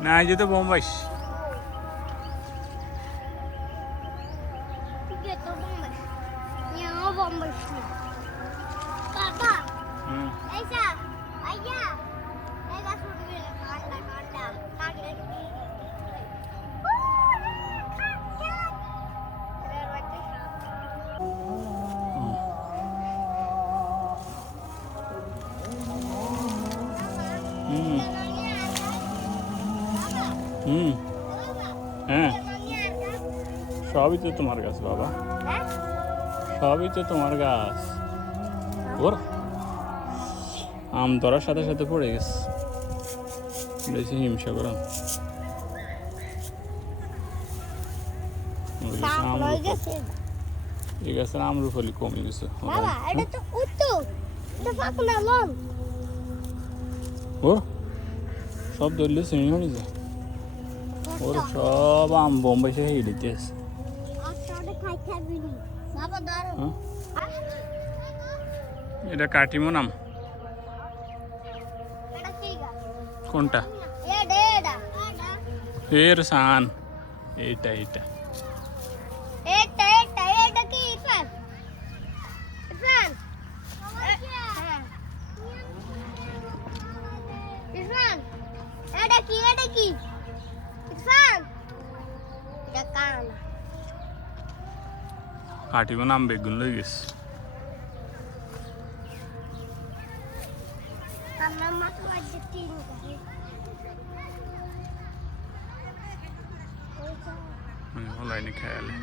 না এই যে তো বোম্বাইশ হ্যাঁ সবই তো তোমার গাছ বাবা সবই তো তোমার গাছ ওর আম ধরার সাথে সাথে পড়ে গেছে বেশি হিংসা করো এই গাছের আমরুফলি কমে গেছে ওর সব ধরলে শ্রেণী হয়ে যায় ওর সব আম বোম্বাই সে হিড়িতে আছে এটা কাটিমো নাম কোনটা এর সান এইটা এইটা কাটিমো নাম বেগুন লই গেছে লাইনে খেয়ালে